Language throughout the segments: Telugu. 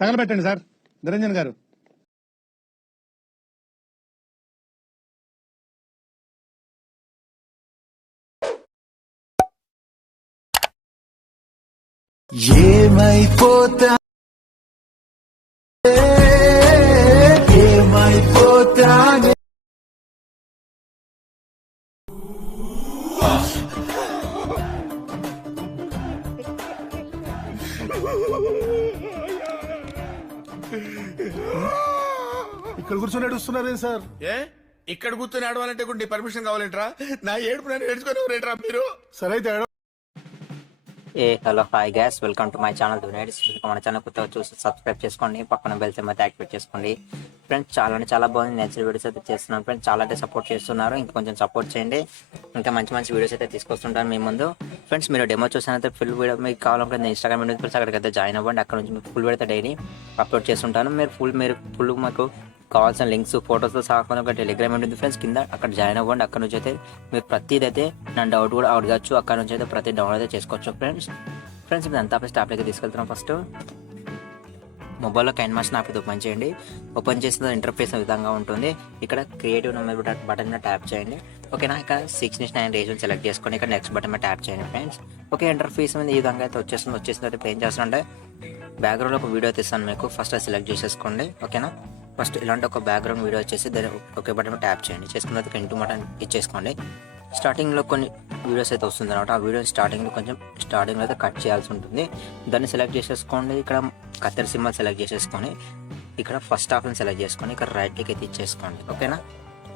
తగలబెట్టండి సార్ నిరంజన్ గారు. ఏమైపోతా ఏమైపోతానే ఇక్కడ కూర్చొని ఏడుస్తున్నారే సార్? ఏ ఇక్కడ కూర్చొని ఆడవాలంటే కూడా పర్మిషన్ కావాలంటరా? నా ఏడుపు నేను ఏడ్చుకొని మీరు. సరే అయితే hello hi gas, welcome to my channel donates. మన ఛానల్ కొత్తగా చూసి సబ్స్క్రైబ్ చేసుకోండి, పక్కన బెల్ సింబల్ అయితే యాక్టివేట్ చేసుకోండి. ఫ్రెండ్స్ చాలా బాగుంది, నేచురల్ వీడియోస్ అయితే చేస్తున్నాను ఫ్రెండ్స్. చాలా అయితే సపోర్ట్ చేస్తున్నారు, ఇంకా కొంచెం సపోర్ట్ చేయండి. ఇంకా మంచి వీడియోస్ అయితే తీసుకొస్తుంటాను మీ ముందు. ఫ్రెండ్స్ మీరు డెమో చూసానైతే ఫుల్ వీడియో మీకు కావాలంటే నేను ఇన్స్టాగ్రామ్ వీడియోస్ అక్కడికి అయితే జాయిన్ అవ్వండి. అక్కడ నుంచి మీకు ఫుల్ వీడియో అయితే డైలీ అప్లోడ్ చేస్తుంటాను. మీరు ఫుల్ మాకు కావాల్సిన లింక్స్ ఫోటోస్తో సహా ఒక టెలిగ్రామ్ ఉంటుంది ఫ్రెండ్స్, కింద అక్కడ జాయిన్ అవ్వండి. అక్కడ నుంచి అయితే మీరు ప్రతిదీ అయితే నా డౌట్ కూడా అడగచ్చు. అక్కడ నుంచి అయితే ప్రతి డౌన్లోడ్ అయితే చేసుకోవచ్చు ఫ్రెండ్స్. ఇది అంతా ఫస్ట్ యాప్లోకి తీసుకెళ్తున్నాం. ఫస్ట్ మొబైల్లో కైన్మాస్టర్ యాప్ అయితే ఓపెన్ చేయండి. ఓపెన్ చేసిన ఇంటర్ఫేస్ విధంగా ఉంటుంది. ఇక్కడ క్రియేటివ్ నెంబర్ బటన్ మీద ట్యాప్ చేయండి. ఓకేనా, ఇక్కడ 6:9 రేషన్ సెలెక్ట్ చేసుకొని ఇక్కడ నెక్స్ట్ బటన్ మీద ట్యాప్ చేయండి ఫ్రెండ్స్. ఓకే, ఇంటర్ఫేస్ మీద ఈ విధంగా అయితే వచ్చేసిన అయితే ఏం చేస్తుంటే బ్యాక్గ్రౌండ్ ఒక వీడియో తీస్తాను మీకు. ఫస్ట్ అది సెలెక్ట్ చేసేసుకోండి. ఓకేనా, ఫస్ట్ ఇలాంటి ఒక బ్యాక్గ్రౌండ్ వీడియో వచ్చేసి దాన్ని ఒకే బటన్ మీద ట్యాప్ చేయండి. చేసుకున్న తర్వాత ఇంటూ బటన్ ఇచ్చేసుకోండి. స్టార్టింగ్లో కొన్ని వీడియోస్ అయితే వస్తుంది అనమాట. ఆ వీడియో స్టార్టింగ్లో అయితే కట్ చేయాల్సి ఉంటుంది. దాన్ని సెలెక్ట్ చేసేసుకోండి. ఇక్కడ కత్తెర సింబల్ సెలెక్ట్ చేసేసుకొని ఇక్కడ ఫస్ట్ హాఫ్ని సెలెక్ట్ చేసుకొని ఇక్కడ రైట్ క్లిక్ అయితే ఇచ్చేసుకోండి. ఓకేనా,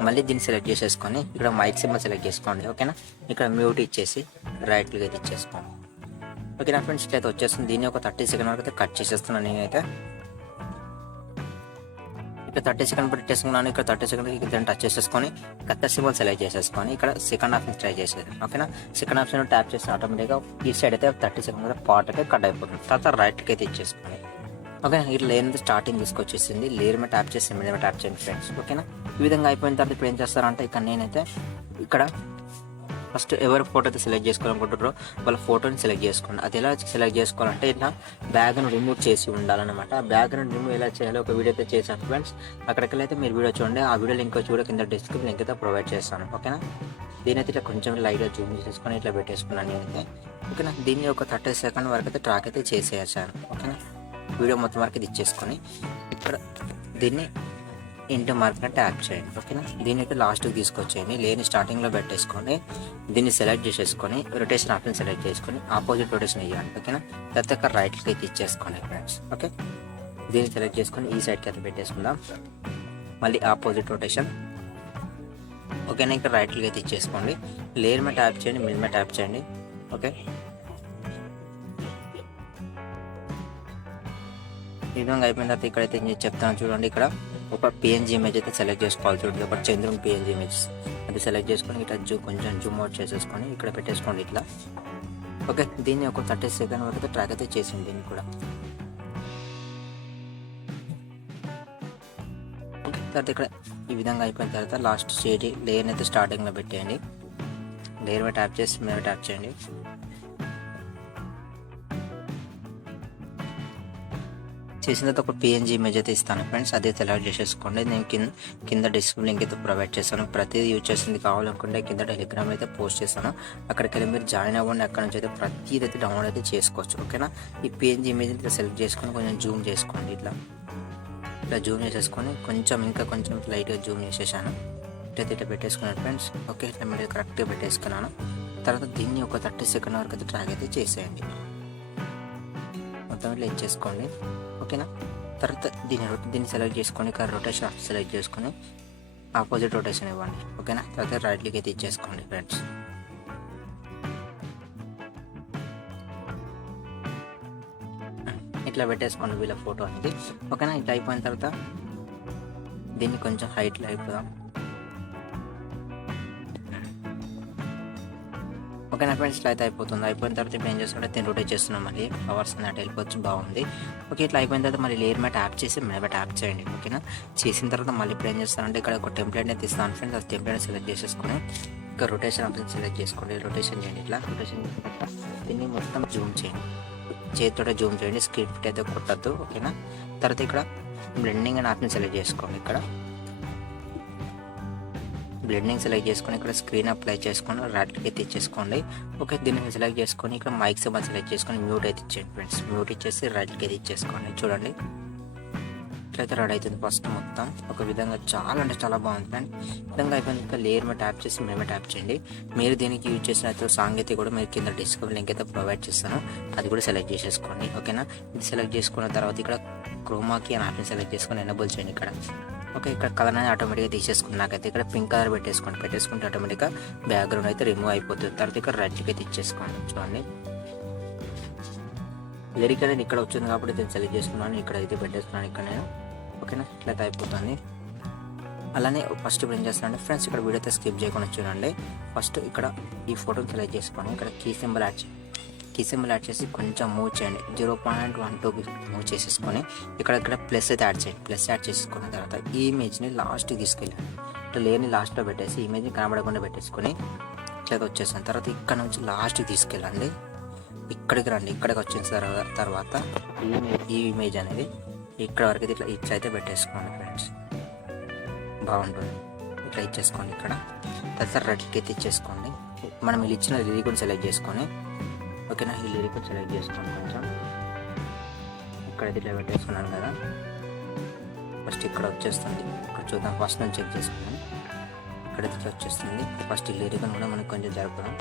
మళ్ళీ దీన్ని సెలెక్ట్ చేసేసుకొని ఇక్కడ మైక్ సింబల్ సెలెక్ట్ చేసుకోండి. ఓకేనా, ఇక్కడ మ్యూట్ ఇచ్చేసి రైట్ క్లిక్ అయితే ఇచ్చేసుకోండి. ఓకేనా ఫ్రెండ్స్, ఇట్లయితే వచ్చేస్తుంది. దీన్ని ఒక 30 సెకండ్ వరకు అయితే కట్ చేసేస్తున్నాను నేనైతే. ఇక్కడ 30 సెకండ్ పెట్టేసుకున్నాను. ఇక్కడ 30 సెకండ్ దాన్ని టచ్ చేసేసుకొని కత్తెర సింబల్ సెలెక్ట్ చేసేసుకొని ఇక్కడ సెకండ్ హాఫ్ ట్రై చేసేది. ఓకేనా, సెకండ్ ఆప్షన్ ట్యాప్ చేస్తే ఆటోమేటిక్గా ఈ సైడ్ అయితే 30 సెకండ్ పార్ట్ అయితే కట్ అయిపోతుంది. తర్వాత రైట్కి అయితే ఇచ్చేసుకోండి. ఓకేనా, ఇట్లా లేని స్టార్టింగ్ తీసుకొచ్చేసింది. లేయర్ మీద ట్యాప్ చేసి మీద ట్యాప్ చేయండి ఫ్రెండ్స్. ఓకేనా, ఈ విధంగా అయిపోయిన తర్వాత ఇప్పుడు ఏం చేస్తారంటే ఇక్కడ నేనైతే ఇక్కడ ఫస్ట్ ఎవరి ఫోటో అయితే సెలెక్ట్ చేసుకోవాలనుకుంటారో వాళ్ళ ఫోటోని సెలెక్ట్ చేసుకోండి. అది ఎలా సెలెక్ట్ చేసుకోవాలంటే ఇట్లా బ్యాగ్ను రిమూవ్ చేసి ఉండాలన్నమాట. బ్యాగ్ను రిమూవ్ ఎలా చేయాలో ఒక వీడియో అయితే చేశాను ఫ్రెండ్స్. అక్కడికెళ్ళైతే మీరు వీడియో చూడండి. ఆ వీడియో లింక్ వచ్చి కూడా కింద డిస్క్రిప్షన్ లింక్ అయితే ప్రొవైడ్ చేస్తాను. ఓకేనా, దీనైతే ఇట్లా కొంచెం లైట్గా జూమ్ చేసుకొని ఇట్లా పెట్టేసుకున్నాను నేనైతే. ఓకేనా, దీన్ని ఒక 30 సెకండ్ వరకు అయితే ట్రాక్ అయితే చేసేసాను. ఓకేనా, వీడియో మొత్తం వరకు ఇది ఇచ్చేసుకొని ఇక్కడ దీన్ని ఇంటూ మార్క్ ట్యాప్ చేయండి. ఓకేనా, దీన్ని అయితే లాస్ట్కి తీసుకొచ్చేయండి. లేని స్టార్టింగ్లో పెట్టేసుకొని దీన్ని సెలెక్ట్ చేసేసుకొని రొటేషన్ ఆప్షన్ సెలెక్ట్ చేసుకొని ఆపోజిట్ రొటేషన్ ఇవ్వండి. ఓకేనా, తర్వాత రైట్ క్లిక్ ఇచ్చేసుకోండి ఫ్రెండ్స్. ఓకే, దీన్ని సెలెక్ట్ చేసుకొని ఈ సైడ్కి అయితే పెట్టేసుకుందాం. మళ్ళీ ఆపోజిట్ రొటేషన్. ఓకేనా, ఇక్కడ రైట్ క్లిక్ అయితే ఇచ్చేసుకోండి. లేయర్ మీద ట్యాప్ చేయండి, మిడిల్ మీద ట్యాప్ చేయండి. ఓకే, ఈ విధంగా అయిపోయిన తర్వాత ఇక్కడైతే నేను చెప్తాను చూడండి. ఇక్కడ ఒక పిఎన్జీ ఇమేజ్ అయితే సెలెక్ట్ చేసుకోవాలి చూడండి. ఒక చంద్రుని పిఎన్జీ ఇమేజ్ అది సెలెక్ట్ చేసుకొని ఇట్లా కొంచెం జూమ్ అవుట్ చేసేసుకొని ఇక్కడ పెట్టేసుకోండి ఇట్లా. ఓకే, దీన్ని ఒక 30 సెకండ్ వరకు ట్రాక్ అయితే చేసింది. దీన్ని కూడా తర్వాత ఇక్కడ ఈ విధంగా అయిపోయిన తర్వాత లాస్ట్ షేడ్ లేయర్ అయితే స్టార్టింగ్లో పెట్టేయండి. లేయర్ మీద ట్యాప్ చేసి మీద ట్యాప్ చేయండి. చేసిన తర్వాత ఒక పిఎన్జీ ఇమేజ్ అయితే ఇస్తాను ఫ్రెండ్స్. అదే సెలెక్ట్ చేసేసుకోండి. నేను కింద డిస్క్రిప్షన్ లింక్ అయితే ప్రొవైడ్ చేస్తాను. ప్రతిదీ యూజ్ చేసింది కావాలనుకుంటే కింద టెలిగ్రామ్ అయితే పోస్ట్ చేస్తాను. అక్కడికి వెళ్ళి మీరు జాయిన్ అవ్వండి. అక్కడ నుంచి అయితే ప్రతిదీ అయితే డౌన్లోడ్ అయితే చేసుకోవచ్చు. ఓకేనా, ఈ పిఎన్జీ ఇమేజ్ అయితే సెలెక్ట్ చేసుకొని కొంచెం జూమ్ చేసుకోండి. ఇట్లా జూమ్ చేసేసుకొని ఇంకా కొంచెం లైట్గా జూమ్ చేసేసాను. ఇట్లా పెట్టేసుకున్నాను ఫ్రెండ్స్. ఓకే, ఇట్లా మీరు కరెక్ట్గా పెట్టేసుకున్నాను. తర్వాత దీన్ని ఒక 30 సెకండ్ వరకు అయితే ట్రాక్ అయితే చేసేయండి. మొత్తం ఇట్లా ఇచ్చేసుకోండి. ఓకేనా, తర్వాత దీన్ని సెలెక్ట్ చేసుకొని ఇక్కడ రొటేషన్ సెలెక్ట్ చేసుకొని ఆపోజిట్ రొటేషన్ ఇవ్వండి. ఓకేనా, తర్వాత రైట్ క్లిక్ అయితే ఇచ్చేసుకోండి ఫ్రెండ్స్. ఇట్లా పెట్టేసుకోండి వీళ్ళ ఫోటో అనేది. ఓకేనా, ఇట్లా అయిపోయిన తర్వాత దీన్ని కొంచెం హైట్లో అయిపోదాం. ఓకేనా ఫ్రెండ్స్, ఇట్లా అయితే అయిపోతుంది. అయిపోయిన తర్వాత ఇప్పుడు ఏం చేస్తుంటే దీన్ని రొటేట్ చేస్తున్నాం. మళ్ళీ ఫ్లవర్స్ అన్నట్టు వెళ్ళిపోవచ్చు, బాగుంది. ఓకే, ఇట్లా అయిపోయిన తర్వాత మళ్ళీ లేయర్ మీద ట్యాప్ చేసి మీద ట్యాప్ చేయండి. ఓకేనా, చేసిన తర్వాత మళ్ళీ ఇప్పుడు ఏం చేస్తానంటే ఇక్కడ ఒక టెంప్లెట్ అయితే ఇస్తాను ఫ్రెండ్స్. ఆ టెంప్లెట్ సెలెక్ట్ చేసేసుకొని ఇక్కడ రొటేషన్ ఆప్షన్ సెలెక్ట్ చేసుకోండి. రొటేషన్ చేయండి. ఇట్లా రొటేషన్ దీన్ని మొత్తం జూమ్ చేయండి. చేతితో జూమ్ చేయండి, స్క్రీన్ ఫిట్ అయితే కొట్టద్దు, ఓకేనా. తర్వాత ఇక్కడ బ్లెండింగ్ అని ఆప్షన్ సెలెక్ట్ చేసుకోండి. ఇక్కడ బ్లెండింగ్ సెలెక్ట్ చేసుకొని ఇక్కడ స్క్రీన్ అప్లై చేసుకొని రైట్కి అయితే ఇచ్చేసుకోండి. ఓకే, దీన్ని సెలెక్ట్ చేసుకొని ఇక్కడ మైక్ సింబల్ సెలెక్ట్ చేసుకొని మ్యూట్ అయితే ఇచ్చేయండి ఫ్రెండ్స్. మ్యూట్ ఇచ్చేసి రైట్కి అయితే ఇచ్చేసుకోండి. చూడండి ఇట్లయితే రెడీ అవుతుంది ఫస్ట్ మొత్తం ఒక విధంగా. చాలా అంటే చాలా బాగుంది ఫ్రెండ్. విధంగా అయిపోయింది. ఇంకా లేయర్ మీద ట్యాప్ చేసి మేమే ట్యాప్ చేయండి. మీరు దీనికి యూజ్ చేసిన అయితే సాంగ్ అయితే కూడా మీరు కింద డిస్క్రిప్షన్ లింక్ అయితే ప్రొవైడ్ చేస్తాను, అది కూడా సెలెక్ట్ చేసేసుకోండి, ఓకేనా. ఇది సెలెక్ట్ చేసుకున్న తర్వాత ఇక్కడ క్రోమాకి అని ఆప్షన్ సెలెక్ట్ చేసుకొని ఎనేబుల్ చేయండి ఇక్కడ. ఓకే, ఇక్కడ కలర్ అనేది ఆటోమేటిక్గా తీసేసుకున్నాకైతే ఇక్కడ పింక్ కలర్ పెట్టేసుకుంటే ఆటోమేటిక్గా బ్యాక్గ్రౌండ్ అయితే రిమూవ్ అయిపోతుంది. తర్వాత ఇక్కడ రెడ్కి అయితే ఇచ్చేసుకోండి. చూడండి లిరిక్ అనేది ఇక్కడ వచ్చింది కాబట్టి నేను సెలెక్ట్ చేసుకున్నాను, ఇక్కడ అయితే పెట్టేస్తున్నాను ఇక్కడ నేను, ఓకేనా. ఇట్లయితే అయిపోతుంది. అలానే ఫస్ట్ ఇప్పుడు ఏం చేస్తానంటే ఫ్రెండ్స్, ఇక్కడ వీడియో అయితే స్కిప్ చేయకుండా చూడండి. ఫస్ట్ ఇక్కడ ఈ ఫోటోని సెలెక్ట్ చేసుకొని ఇక్కడ కీ సింబల్ యాడ్ చేసి కొంచెం మూవ్ చేయండి. 0.12 మూవ్ చేసేసుకొని ఇక్కడ ప్లస్ అయితే యాడ్ చేయండి. ప్లస్ యాడ్ చేసుకున్న తర్వాత ఈ ఇమేజ్ని లాస్ట్కి తీసుకెళ్ళండి. ఇట్లా లేని లాస్ట్లో పెట్టేసి ఇమేజ్ని కనబడకుండా పెట్టేసుకొని ఇట్లా వచ్చేసిన తర్వాత ఇక్కడ నుంచి లాస్ట్కి తీసుకెళ్ళండి. ఇక్కడికి రండి. ఇక్కడికి వచ్చిన తర్వాత ఈ ఇమేజ్ అనేది ఇక్కడ వరకు ఇట్లయితే పెట్టేసుకోండి ఫ్రెండ్స్, బాగుంటుంది. ఇట్లా ఇచ్చేసుకోండి ఇక్కడ. తర్వాత రెడ్కి అయితే ఇచ్చేసుకోండి. మనం వీళ్ళు ఇచ్చిన లిరిక్ని సెలెక్ట్ చేసుకొని, ఓకేనా, ఈ లిరిక్ సెలెక్ట్ చేసుకోండి. కొంచెం ఇక్కడైతే ఇట్లా పెట్టేసుకున్నాను కదా. ఫస్ట్ ఇక్కడ వచ్చేస్తుంది, ఇక్కడ చూద్దాం. ఫస్ట్ నుంచి చెక్ చేసుకున్నాను. ఇక్కడైతే ఇట్లా వచ్చేస్తుంది. ఫస్ట్ ఈ లిరిక్ని కూడా మనకి కొంచెం జరుపుదాం.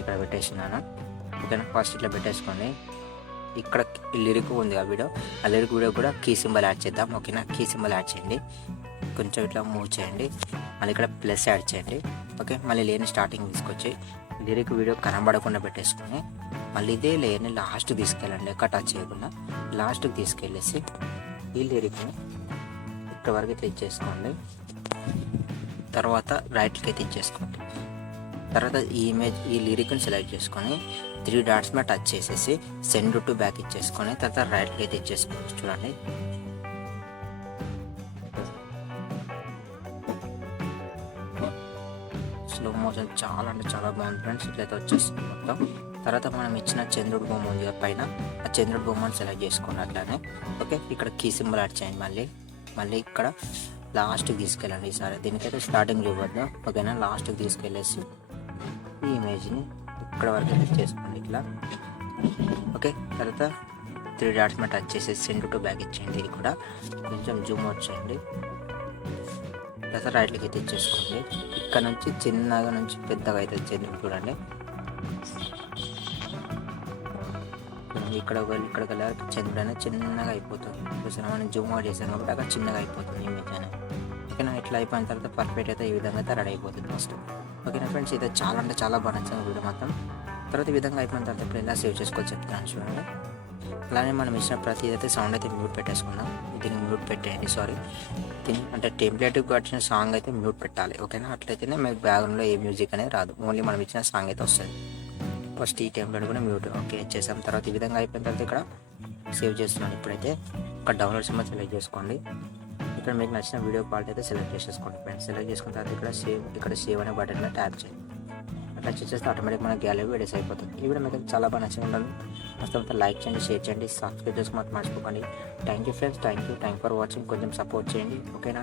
ఇక్కడ పెట్టేసినాను, ఓకేనా. ఫస్ట్ ఇట్లా పెట్టేసుకోండి. ఇక్కడ లిరిక్ ఉంది ఆ లిరిక్ వీడియో కూడా కీ సింబల్ యాడ్ చేద్దాం, ఓకేనా. కీ సింబల్ యాడ్ చేయండి, కొంచెం ఇట్లా మూవ్ చేయండి, మళ్ళీ ఇక్కడ ప్లస్ యాడ్ చేయండి, ఓకే. మళ్ళీ లేని స్టార్టింగ్ తీసుకొచ్చి లిరిక్ వీడియో కనబడకుండా పెట్టేసుకొని మళ్ళీ ఇదే లేయర్ని లాస్ట్కి తీసుకెళ్ళండి, ఎక్కడ టచ్ చేయకుండా లాస్ట్కి తీసుకెళ్ళేసి ఈ లిరిక్ని ఇక్కడ వరకు ఇట్లా ఇచ్చేసుకోండి. తర్వాత రైట్కి అయితే ఇచ్చేసుకోండి. తర్వాత ఈ లిరిక్ని సెలెక్ట్ చేసుకొని 3 డాట్స్ మీద టచ్ చేసేసి సెండ్ టు బ్యాక్ ఇచ్చేసుకొని తర్వాత రైట్కి అయితే ఇచ్చేసుకోవచ్చు. చూడండి స్లో మోషన్ చాలా అంటే చాలా బాగుంది ఫ్రెండ్స్. ఇట్లయితే వచ్చేస్తుంది మొత్తం. తర్వాత మనం ఇచ్చిన చంద్రుడి బొమ్మ ఉంది పైన, ఆ చంద్రుడి బొమ్మను సెలెక్ట్ చేసుకోండి అట్లానే, ఓకే. ఇక్కడ కీ సింబల్ యాడ్ చేయండి. మళ్ళీ ఇక్కడ లాస్ట్కి తీసుకెళ్ళండి. ఈసారి దీనికైతే స్టార్టింగ్ ఇవ్వద్దు, ఓకేనా. లాస్ట్కి తీసుకెళ్ళేసి ఈ ఇమేజ్ని ఇక్కడ వరకు అయితే చేసుకోండి ఇట్లా, ఓకే. తర్వాత 3 డాట్స్ మీద టచ్ చేసి సెండ్ టు బ్యాక్ ఇచ్చేయండి. ఇది కూడా కొంచెం జూమ్ అవుట్ చేయండి. తర్వాత రైట్లకి అయితే ఇచ్చేసుకోండి. ఇక్కడ నుంచి చిన్నగా నుంచి పెద్దగా అయితే వచ్చేది చూడండి. ఇక్కడ చంద్రుడు అనేది చిన్నగా అయిపోతుంది. చూసారా, మనం జూమ్ అవుట్ చేసాం కాబట్టి అక్కడ చిన్నగా అయిపోతుంది ఇమేజ్ అనేది, ఓకేనా. ఇట్లా అయిపోయిన తర్వాత పర్ఫెక్ట్ అయితే ఈ విధంగా అయితే రెడీ అయిపోతుంది ఫస్ట్, ఓకేనా ఫ్రెండ్స్. ఇది చాలా అంటే చాలా బాగా నచ్చింది వీడియో మొత్తం. తర్వాత ఈ విధంగా అయిపోయిన తర్వాత ఇప్పుడు ఎలా సేవ్ చేసుకోవచ్చు చెప్తాను చూడండి. అలానే మనం ఇచ్చిన ప్రతి ఇదైతే సౌండ్ అయితే మ్యూట్ పెట్టేసుకుందాం. దీనికి మ్యూట్ పెట్టేయండి, అంటే టెంప్లెట్కి వచ్చిన సాంగ్ అయితే మ్యూట్ పెట్టాలి, ఓకేనా. అట్లయితేనే మీకు బ్యాక్గ్రౌండ్లో ఏ మ్యూజిక్ అనేది రాదు, ఓన్లీ మనం ఇచ్చిన సాంగ్ అయితే వస్తుంది. ఫస్ట్ ఈ టెంప్లెట్ కూడా మ్యూట్, ఓకే చేసాం. తర్వాత ఈ విధంగా అయిపోయిన తర్వాత ఇక్కడ సేవ్ చేస్తున్నాను. ఇప్పుడైతే ఇక్కడ డౌన్లోడ్ సింబల్ సెలెక్ట్ చేసుకోండి. ఇక్కడ మీకు నచ్చిన వీడియో క్వాలిటీ అయితే సెలెక్ట్ చేసేసుకోండి ఫ్రెండ్స్. సెలెక్ట్ చేసుకున్న తర్వాత ఇక్కడ సేవ్ అనే బటన్ మీద ట్యాప్ చేయండి. అట్లా చేస్తే ఆటోమేటిక్ మన గ్యాలరీ వీడియోస్ అయిపోతుంది. ఈ వీడియో మీకు చాలా బాగా నచ్చి ఉండాలి. మొత్తం లైక్ చేయండి, షేర్ చేయండి, సబ్స్క్రైబ్ చేసుకోమని మర్చిపోకండి. Thank you friends, thank you for watching. కొంచెం సపోర్ట్ చేయండి, ఓకేనా.